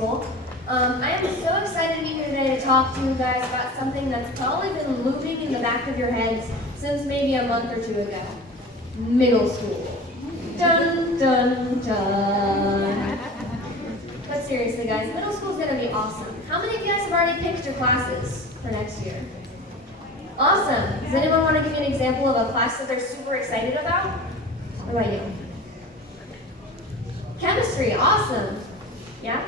school. I am so excited to be here today to talk to you guys about something that's probably been looming in the back of your heads since maybe a month or two ago. Middle school. Dun, dun, dun. But seriously, guys, middle school is going to be awesome. How many of you guys have already picked your classes for next year? Awesome. Does anyone want to give me an example of a class that they're super excited about? What about you? Chemistry, awesome. Yeah?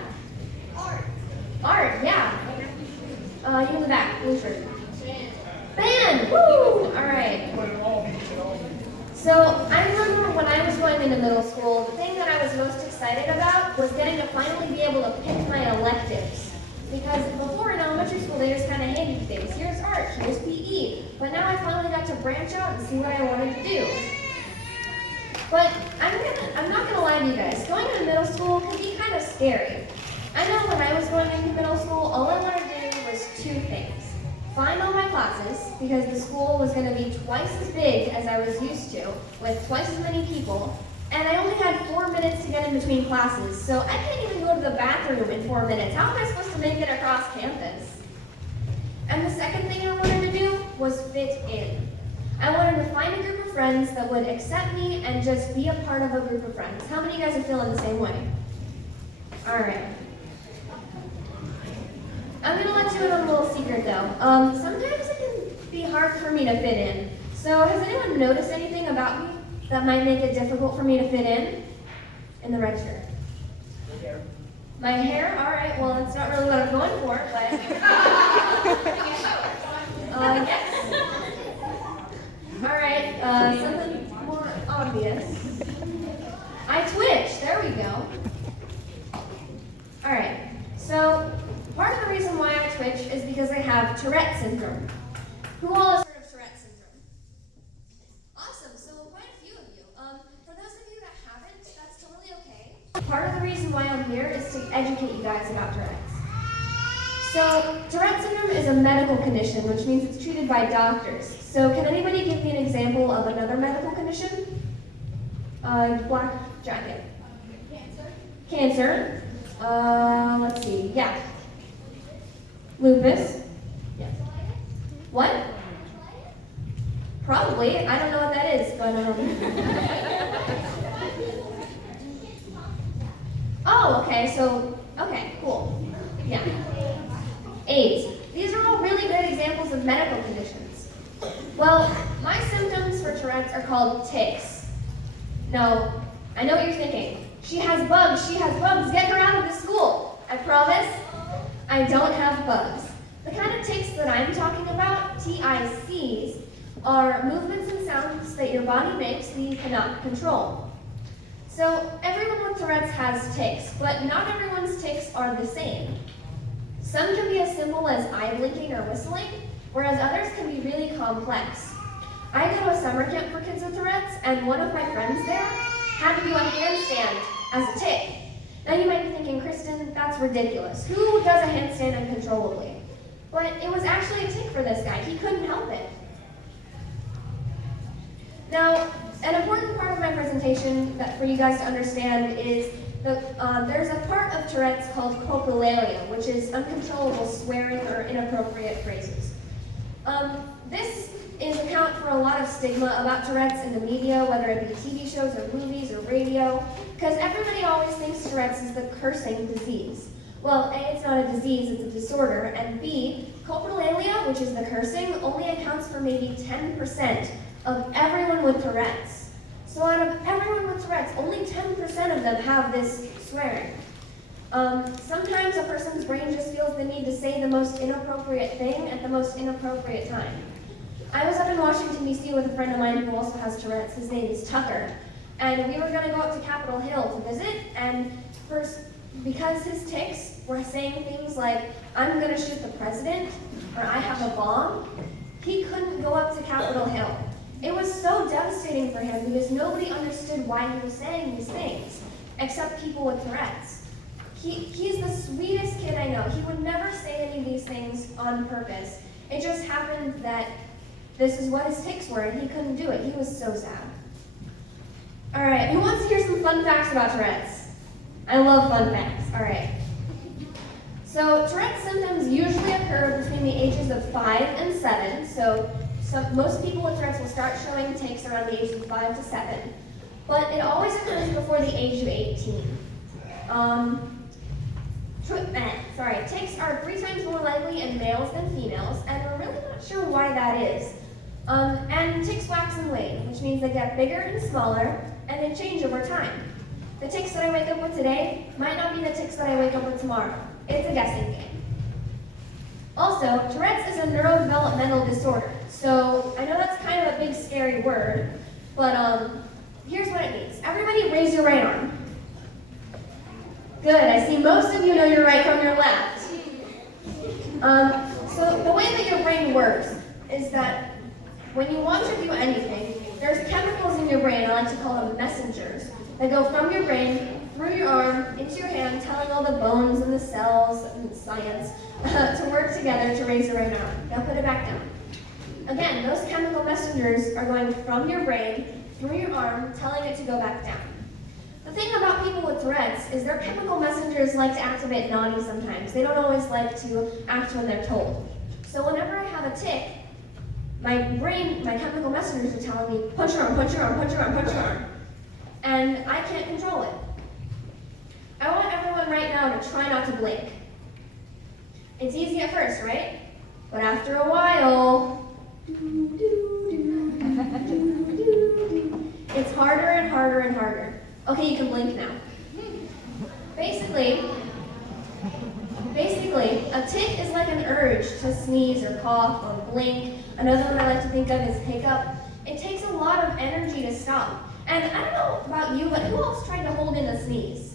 Art, yeah. You in the back, blue shirt. Band, woo! All right. So I remember when I was going into middle school, the thing that I was most excited about was getting to finally be able to pick my electives. Because before in elementary school, they just kind of handed you things. Here's art, here's PE. But now I finally got to branch out and see what I wanted to do. But I'm not gonna lie to you guys, going into middle school can be kind of scary. I know when I was going into middle school, all I wanted to do was two things. Find all my classes, because the school was gonna be twice as big as I was used to, with twice as many people, and I only had 4 minutes to get in between classes, so I can't even go to the bathroom in 4 minutes. How am I supposed to make it across campus? And the second thing I wanted to do was fit in. I wanted to find a group of friends that would accept me and just be a part of a group of friends. How many of you guys are feeling the same way? All right. I'm gonna let you in on a little secret though. Sometimes it can be hard for me to fit in. So has anyone noticed anything about me that might make it difficult for me to fit in? In the red shirt. My hair? All right, well, that's not really what I'm going for, but... yes. All right, something more obvious. I twitch, there we go. All right, so part of the reason why I twitch is because I have Tourette syndrome. Who all has heard of Tourette syndrome? Awesome, so quite a few of you. For those of you that haven't, that's totally okay. Part of the reason why I'm here is to educate you guys about Tourette's. So, Tourette syndrome is a medical condition, which means it's treated by doctors. So, can anybody give me an example of another medical condition? Black jacket. Cancer. Let's see, yeah. Lupus. Yes. What? Probably. I don't know what that is, but Oh, okay, so, okay, cool. Yeah. AIDS. These are all really good examples of medical conditions. Well, my symptoms for Tourette's are called tics. No, I know what you're thinking. She has bugs, get her out of the school. I promise, I don't have bugs. The kind of tics that I'm talking about, TICs, are movements and sounds that your body makes that you cannot control. So everyone with Tourette's has tics, but not everyone's tics are the same. Some can be as simple as eye blinking or whistling, whereas others can be really complex. I go to a summer camp for kids with Tourette's, and one of my friends there had to do a handstand as a tic. Now you might be thinking, Kristin, that's ridiculous. Who does a handstand uncontrollably? But it was actually a tic for this guy. He couldn't help it. Now, an important part of my presentation that for you guys to understand is that there's a part of Tourette's called coprolalia, which is uncontrollable swearing or inappropriate phrases. This is account for a lot of stigma about Tourette's in the media, whether it be TV shows or movies or radio, because everybody always thinks Tourette's is the cursing disease. Well, A, it's not a disease, it's a disorder, and B, coprolalia, which is the cursing, only accounts for maybe 10% of everyone with Tourette's. So out of everyone with Tourette's, only 10% of them have this swearing. Sometimes a person's brain just feels the need to say the most inappropriate thing at the most inappropriate time. I was up in Washington, D.C. with a friend of mine who also has Tourette's. His name is Tucker. And we were going to go up to Capitol Hill to visit, and first, because his tics were saying things like, I'm going to shoot the president, or I have a bomb, he couldn't go up to Capitol Hill. It was so devastating for him because nobody understood why he was saying these things, except people with Tourette's. He's the sweetest kid I know. He would never say any of these things on purpose. It just happened that this is what his tics were, and he couldn't do it. He was so sad. All right, who wants to hear some fun facts about Tourette's? I love fun facts. All right. So Tourette's symptoms usually occur between the ages of 5 and 7. So most people with Tourette's will start showing tics around the ages of 5 to 7. But it always occurs before the age of 18. Tics are 3 times more likely in males than females, and we're really not sure why that is. And tics wax and wane, which means they get bigger and smaller, and they change over time. The tics that I wake up with today might not be the tics that I wake up with tomorrow. It's a guessing game. Also, Tourette's is a neurodevelopmental disorder. So I know that's kind of a big, scary word, but here's what it means. Everybody raise your right arm. Good, I see most of you know your right from your left. So the way that your brain works is that when you want to do anything, there's chemicals in your brain, I like to call them messengers, that go from your brain through your arm into your hand, telling all the bones and the cells and science to work together to raise your right arm. Now put it back down. Again, those chemical messengers are going from your brain through your arm, telling it to go back down. The thing about people with Tourette's is their chemical messengers like to act a bit naughty sometimes. They don't always like to act when they're told. So whenever I have a tic, my brain, my chemical messengers are telling me, punch your arm, punch your arm, punch your arm, punch your arm. And I can't control it. I want everyone right now to try not to blink. It's easy at first, right? But after a while, it's harder and harder and harder. Okay, you can blink now. Basically, a tic is like an urge to sneeze or cough or blink. Another one I like to think of is hiccup. It takes a lot of energy to stop. And I don't know about you, but who else tried to hold in a sneeze?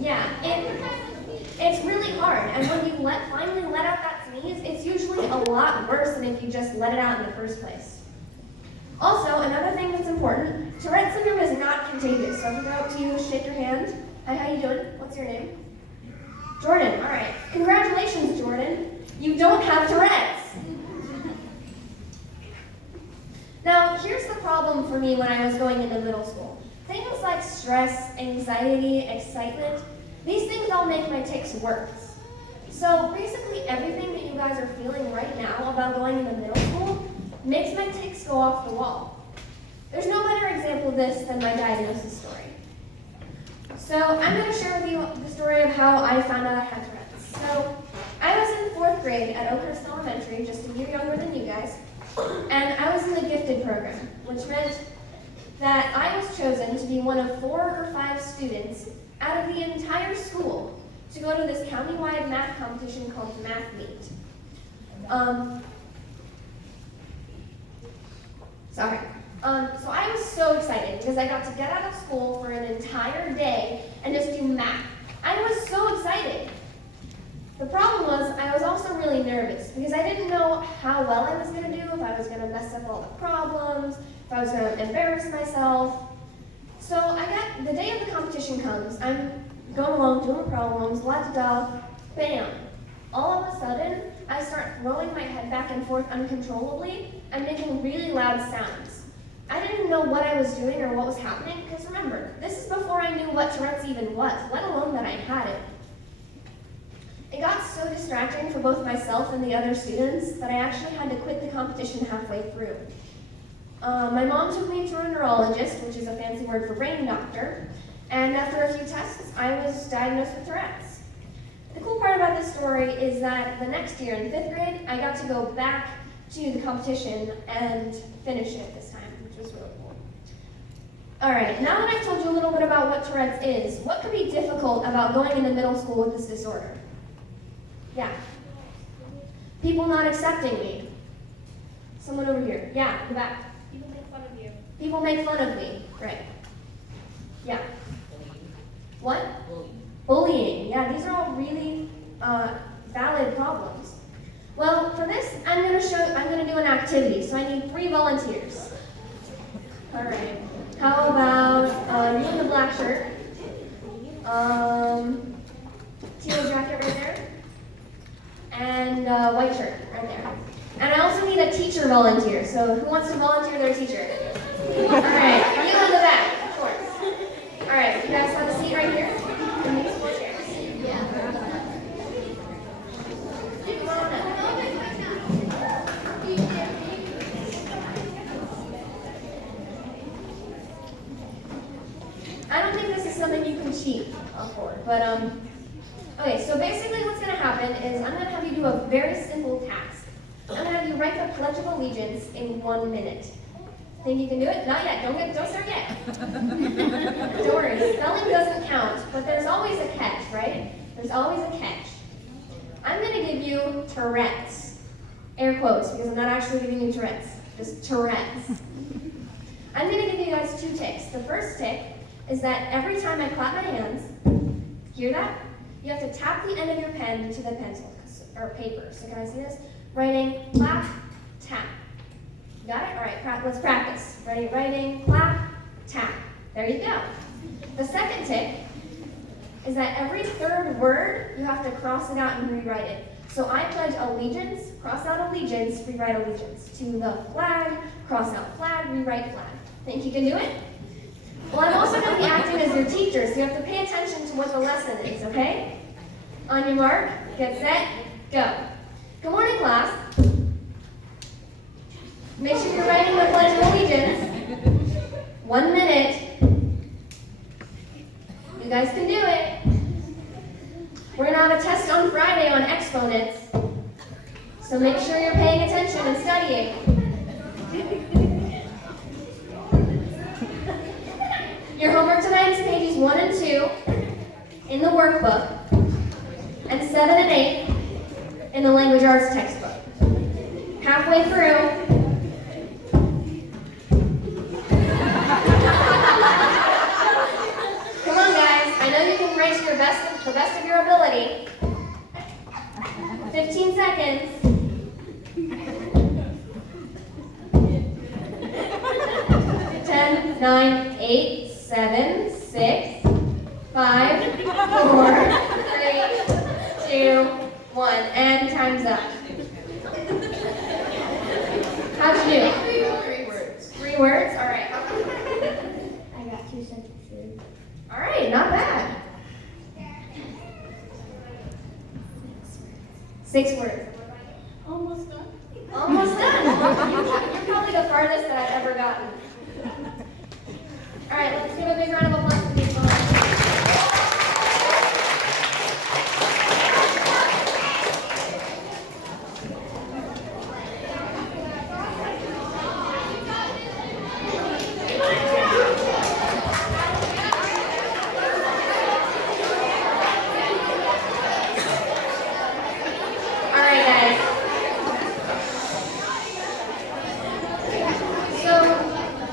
Yeah, it's really hard. And when you finally let out that sneeze, it's usually a lot worse than if you just let it out in the first place. Also, another thing that's important, Tourette's syndrome is not contagious. So if I go up to you, shake your hand. Hi, how you doing? What's your name? Jordan, all right. Congratulations, Jordan. You don't have Tourette's. Now, here's the problem for me when I was going into middle school. Things like stress, anxiety, excitement, these things all make my tics worse. So basically everything that you guys are feeling right now about going into middle school makes my tics go off the wall. There's no better example of this than my diagnosis story. So I'm going to share with you the story of how I found out I had Tourette's. So I was in 4th grade at Oakhurst Elementary, just a year younger than you guys, and I was in the gifted program, which meant that I was chosen to be one of 4 or 5 students out of the entire school to go to this county-wide math competition called Math Meet. So I was so excited because I got to get out of school for an entire day and just do math. I was so excited. The problem was I was also really nervous because I didn't know how well I was going to do, if I was going to mess up all the problems, if I was going to embarrass myself. So the day of the competition comes, I'm going along doing problems, la-da-da, bam. All of a sudden, I start throwing my head back and forth uncontrollably and making really loud sounds. I didn't know what I was doing or what was happening because remember, this is before I knew what Tourette's even was, let alone that I had it. It got so distracting for both myself and the other students that I actually had to quit the competition halfway through. My mom took me to a neurologist, which is a fancy word for brain doctor, and after a few tests, I was diagnosed with Tourette's. The cool part about this story is that the next year in 5th grade, I got to go back to the competition and finish it this time, which was really cool. All right, now that I've told you a little bit about what Tourette's is, what could be difficult about going into middle school with this disorder? Yeah. People not accepting me. Someone over here. Yeah, in the back. People make fun of you. People make fun of me. Right. Yeah. What? Bullying. Yeah, these are all really valid problems. Well, for this, I'm going to do an activity. So I need 3 volunteers. All right. How about you in the black shirt? Teal jacket right there. And white shirt right there. And I also need a teacher volunteer. So who wants to volunteer their teacher? All right, you in the back, of course. All right, you guys have a seat right here in these 4 chairs. Yeah. is I'm going to have you do a very simple task. I'm going to have you write the Pledge of Allegiance in 1 minute. Think you can do it? Not yet. Don't start yet. Don't worry. Spelling doesn't count, but there's always a catch, right? There's always a catch. I'm going to give you Tourette's. Air quotes, because I'm not actually giving you Tourette's. Just Tourette's. I'm going to give you guys 2 ticks. The first tick is that every time I clap my hands, hear that? You have to tap the end of your pen to the pencil or paper. So can I see this? Writing, clap, tap. Got it? All right, let's practice. Ready? Writing, clap, tap. There you go. The second tick is that every third word, you have to cross it out and rewrite it. So I pledge allegiance, cross out allegiance, rewrite allegiance. To the flag, cross out flag, rewrite flag. Think you can do it? Well, I'm also going to be acting as your teacher, so you have to pay attention to what the lesson is, okay? On your mark, get set, go. Good morning, class. Make sure you're writing the Pledge of Allegiance. 1 minute. You guys can do it. We're going to have a test on Friday on exponents, so make sure you're paying attention and studying. Your homework tonight is pages 1 and 2 in the workbook, and 7 and 8 in the language arts textbook. Halfway through, come on guys, I know you can write to the best of your ability. 15 seconds. 10, 9, 8, 7, 6, 5, 4, 3, 2, 1, and time's up. How'd you do? 3 words. 3 words? All right. I got 2 sentences. All right, not bad. 6 words. Almost done. Almost done. You're probably the farthest that I've ever gotten. All right, let's give a big round of applause for these folks. All right, guys. So,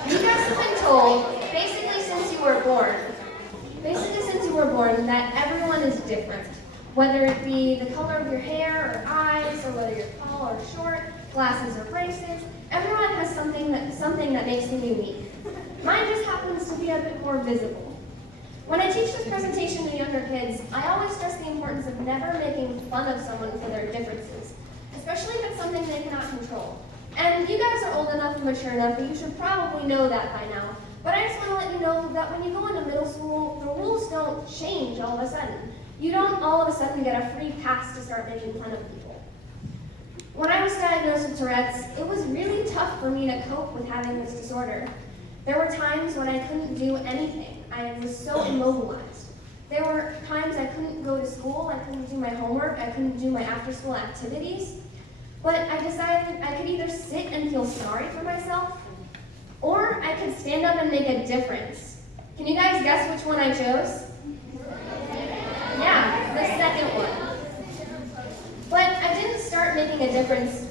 you guys have been told, basically since you were born, that everyone is different. Whether it be the color of your hair or eyes, or whether you're tall or short, glasses or braces, everyone has something that makes them unique. Mine just happens to be a bit more visible. When I teach this presentation to younger kids, I always stress the importance of never making fun of someone for their differences, especially if it's something they cannot control. And you guys are old enough and mature enough that you should probably know that by now. But I just want to let you know that when you go into middle school, the rules don't change all of a sudden. You don't all of a sudden get a free pass to start making fun of people. When I was diagnosed with Tourette's, it was really tough for me to cope with having this disorder. There were times when I couldn't do anything. I was so immobilized. There were times I couldn't go to school, I couldn't do my homework, I couldn't do my after-school activities. But I decided I could either sit and feel sorry for myself, or I could stand up and make a difference. Can you guys guess which one I chose? Yeah, the second one. But I didn't start making a difference.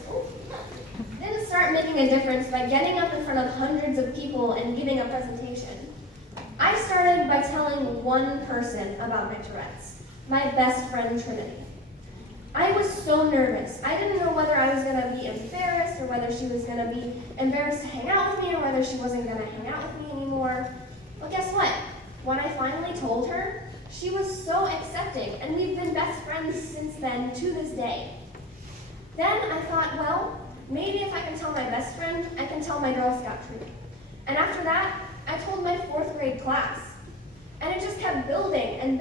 By getting up in front of hundreds of people and giving a presentation. I started by telling one person about my Tourette's, my best friend Trinity. I was so nervous. I didn't know whether I was going to be embarrassed or whether she was going to be embarrassed to hang out with me or whether she wasn't going to hang out with me anymore. But guess what? When I finally told her, she was so accepting, and we've been best friends since then to this day. Then I thought, well, maybe if I can tell my best friend, I can tell my Girl Scout troop. And after that, I told my 4th grade class. And it just kept building, and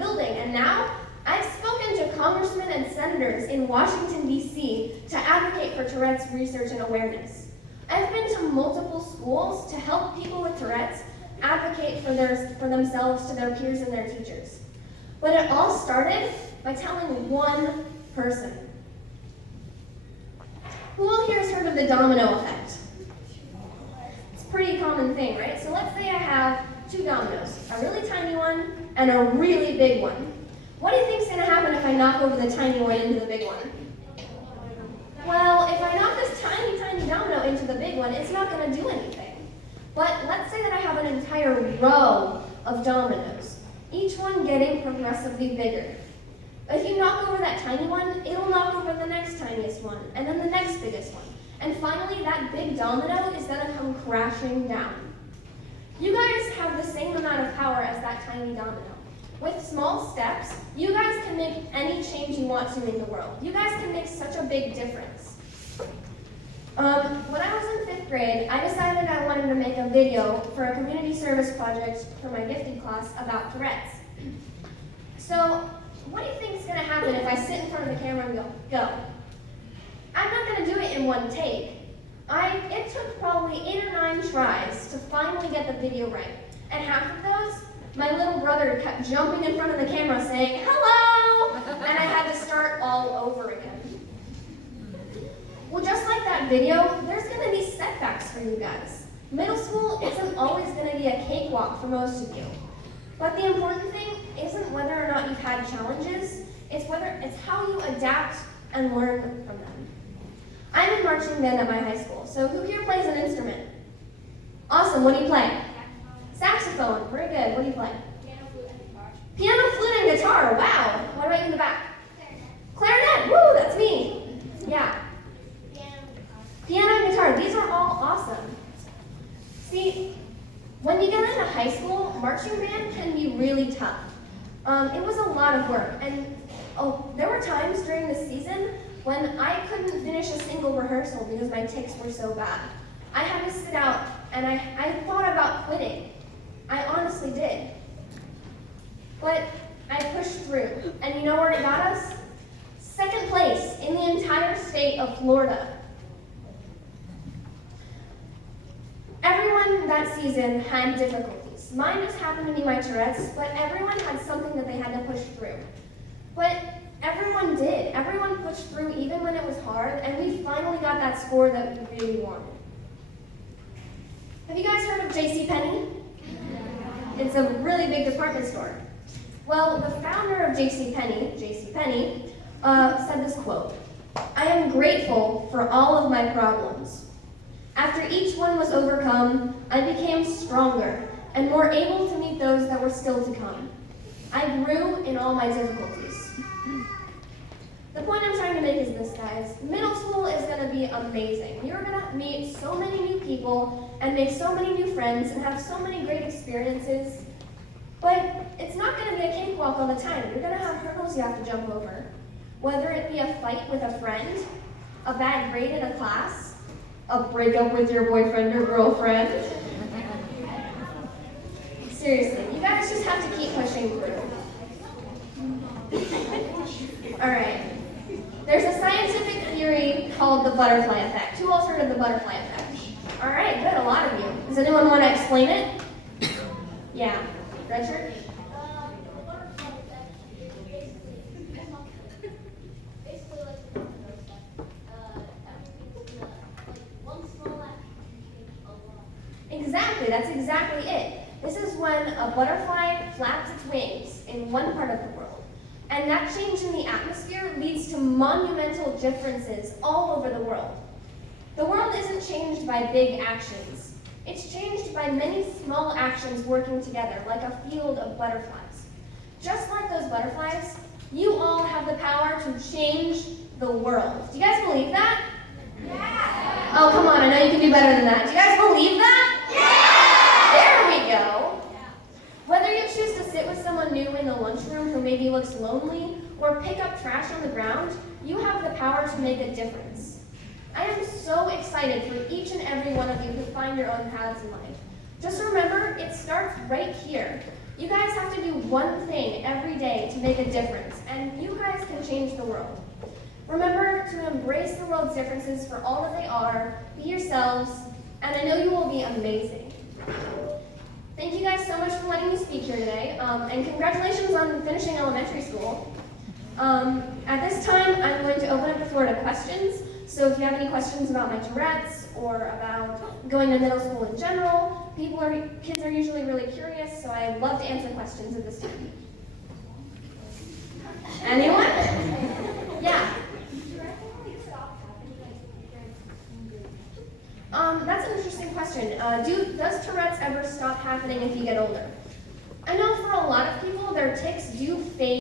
now I've spoken to congressmen and senators in Washington, D.C. to advocate for Tourette's research and awareness. I've been to multiple schools to help people with Tourette's advocate for themselves to their peers and their teachers. But it all started by telling one person. Who all here has heard of the domino effect? It's a pretty common thing, right? So let's say I have two dominoes, a really tiny one and a really big one. What do you think is going to happen if I knock over the tiny one into the big one? Well, if I knock this tiny, tiny domino into the big one, it's not going to do anything. But let's say that I have an entire row of dominoes, each one getting progressively bigger. If you knock over that tiny one, it'll knock over the next tiniest one, and then the next biggest one. And finally, that big domino is going to come crashing down. You guys have the same amount of power as that tiny domino. With small steps, you guys can make any change you want to in the world. You guys can make such a big difference. When I was in 5th grade, I decided I wanted to make a video for a community service project for my gifted class about Tourette's. So, what do you think is going to happen if I sit in front of the camera and go? I'm not going to do it in one take. It took probably 8 or 9 tries to finally get the video right. And half of those, my little brother kept jumping in front of the camera saying, "Hello!" And I had to start all over again. Well, just like that video, there's going to be setbacks for you guys. Middle school isn't always going to be a cakewalk for most of you. But the important thing isn't whether or not you've had challenges, it's how you adapt and learn from them. I'm in marching band at my high school, so who here plays an instrument? Awesome, what do you play? Saxophone, very good. What do you play? Piano, flute, and guitar. Piano, flute, and guitar, wow. What about you in the back? Clarinet, woo, that's me. Yeah. Piano and guitar, these are all awesome. See, when you get into high school, marching band can be really tough. It was a lot of work, and there were times during the season when I couldn't finish a single rehearsal because my tics were so bad. I had to sit out, and I thought about quitting. I honestly did. But I pushed through, and you know where it got us? 2nd place in the entire state of Florida. Everyone that season had difficulties. Mine just happened to be my Tourette's, but everyone had something that they had to push through. But everyone did. Everyone pushed through even when it was hard, and we finally got that score that we really wanted. Have you guys heard of JCPenney? It's a really big department store. Well, the founder of JCPenney, said this quote, "I am grateful for all of my problems. After each one was overcome, I became stronger and more able to meet those that were still to come. I grew in all my difficulties." The point I'm trying to make is this, guys. Middle school is going to be amazing. You're going to meet so many new people and make so many new friends and have so many great experiences. But it's not going to be a cakewalk all the time. You're going to have hurdles you have to jump over. Whether it be a fight with a friend, a bad grade in a class, a breakup with your boyfriend or girlfriend. Seriously, you guys just have to keep pushing through. All right. There's a scientific theory called the butterfly effect. Who else heard of the butterfly effect? All right, good, a lot of you. Does anyone want to explain it? Yeah. Richard? Exactly, that's exactly it. This is when a butterfly flaps its wings in one part of the world. And that change in the atmosphere leads to monumental differences all over the world. The world isn't changed by big actions. It's changed by many small actions working together, like a field of butterflies. Just like those butterflies, you all have the power to change the world. Do you guys believe that? Yeah! Oh, come on, I know you can do better than that. Do you guys believe that? Yeah! There we go. Whether you choose to sit with someone new in the lunchroom who maybe looks lonely, or pick up trash on the ground, you have the power to make a difference. I am so excited for each and every one of you who find your own paths in life. Just remember, it starts right here. You guys have to do one thing every day to make a difference, and you guys can change the world. Remember to embrace the world's differences for all that they are, be yourselves, and I know you will be amazing. Thank you guys so much for letting me speak here today, and congratulations on finishing elementary school. At this time, I'm going to open up the floor to questions. So if you have any questions about my Tourette's or about going to middle school in general, kids are usually really curious, so I love to answer questions at this time. Anyone? Yeah. That's an interesting question. Does Tourette's ever stop happening if you get older? I know for a lot of people, their tics do fade.